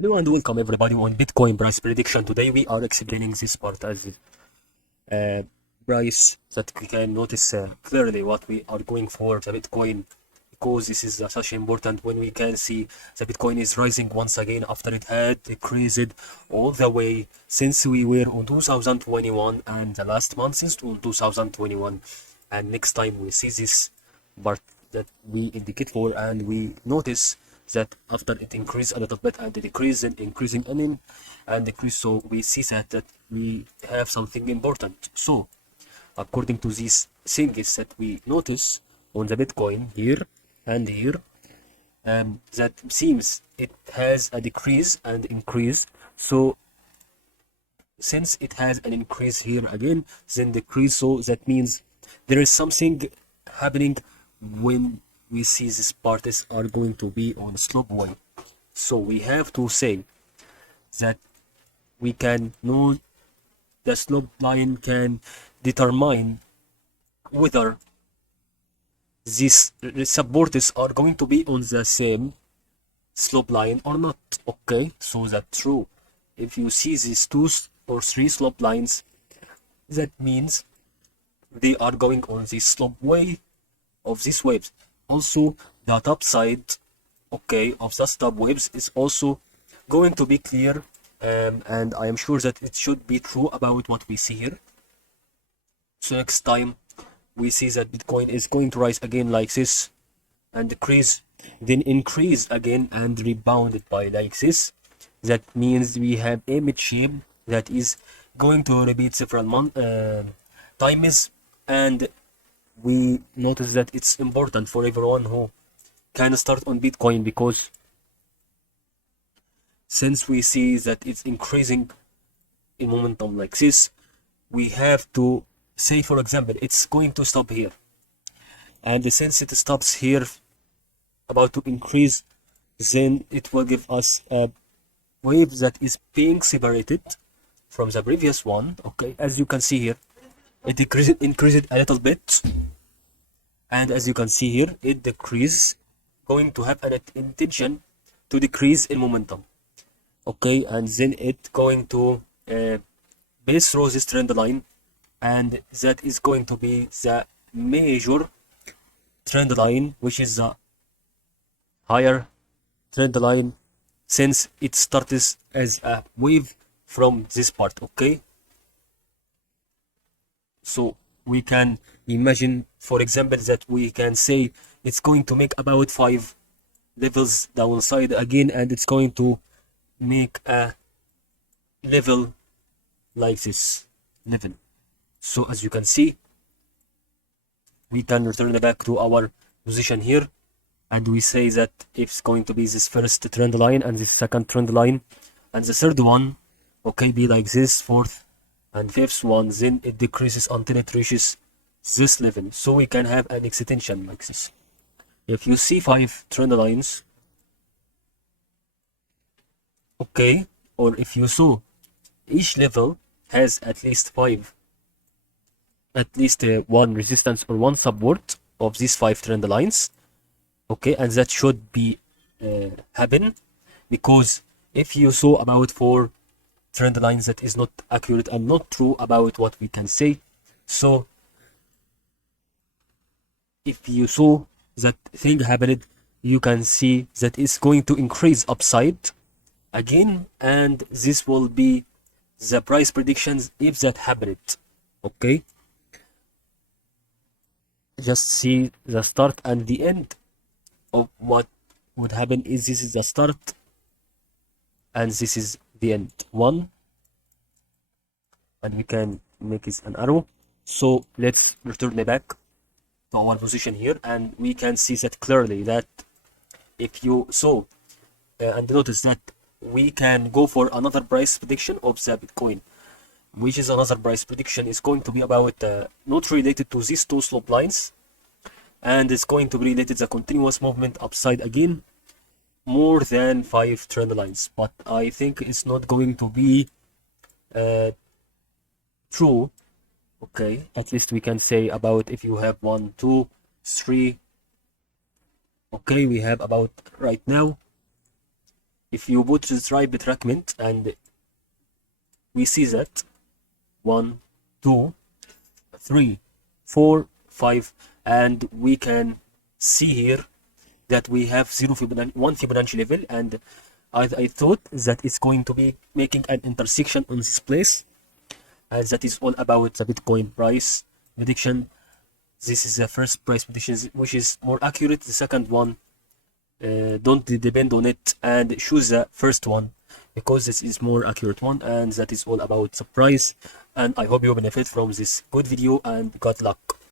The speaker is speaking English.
Hello and welcome everybody on Bitcoin price prediction. Today we are explaining this part as price that we can notice clearly what we are going for the Bitcoin, because this is such important when we can see the Bitcoin is rising once again after it had decreased all the way since we were on 2021 and the last month since 2021. And next time we see this part that we indicate for and we notice that after it increased a little bit and it decreased and increasing and decrease, so we see that we have something important. So according to these things that we notice on the Bitcoin here and here, that seems it has a decrease and increase. So since it has an increase here again, then decrease, so that means there is something happening when we see these parties are going to be on slope way. So we have to say that we can know the slope line can determine whether these supporters are going to be on the same slope line or not. Okay, so that's true. If you see these 2 or 3 slope lines, that means they are going on the slope way of these waves. Also the top side, okay, of the stop waves is also going to be clear, and I am sure that it should be true about what we see here. So next time we see that Bitcoin is going to rise again like this and decrease, then increase again and rebound it by like this, that means we have a mid shape that is going to repeat several times. And we notice that it's important for everyone who can start on Bitcoin, because since we see that it's increasing in momentum like this, we have to say, for example, it's going to stop here, and since it stops here about to increase, then it will give us a wave that is being separated from the previous one. Okay, as you can see here, it increased a little bit, and as you can see here, it decreases, going to have an intention to decrease in momentum. Okay, and then it going to pass through this trend line, and that is going to be the major trend line, which is the higher trend line, since it starts as a wave from this part. Okay, so we can imagine, for example, that we can say it's going to make about 5 levels downside again, and it's going to make a level like this level. So as you can see, we can return back to our position here, and we say that it's going to be this first trend line and this second trend line, and the third one, okay, be like this, fourth and fifth one, then it decreases until it reaches this level. So we can have an extension like this. If you see 5 trend lines, okay, or if you saw each level has at least one resistance or one support of these 5 trend lines, okay, and that should be happen, because if you saw about 4 trend lines, that is not accurate and not true about what we can say. So if you saw that thing happened, you can see that it's going to increase upside again, and this will be the price predictions if that happened. Okay, just see the start and the end of what would happen. Is this is the start and this is the end one, and we can make it an arrow. So let's return back to our position here, and we can see that clearly, that if you saw and notice that we can go for another price prediction of the Bitcoin, which is another price prediction is going to be about not related to these 2 slope lines, and it's going to be related to the continuous movement upside again, more than 5 trend lines. But I think it's not going to be true. Okay, at least we can say about if you have 1, 2, 3. Okay, we have about right now if you put the try retracement, and we see that 1, 2, 3, 4, 5, and we can see here that we have 1 Fibonacci level, and I thought that it's going to be making an intersection on this place, and that is all about the Bitcoin price prediction. This is the first price prediction, which is more accurate. The second one, don't depend on it and choose the first one, because this is more accurate one, and that is all about the price. And I hope you benefit from this good video, and good luck.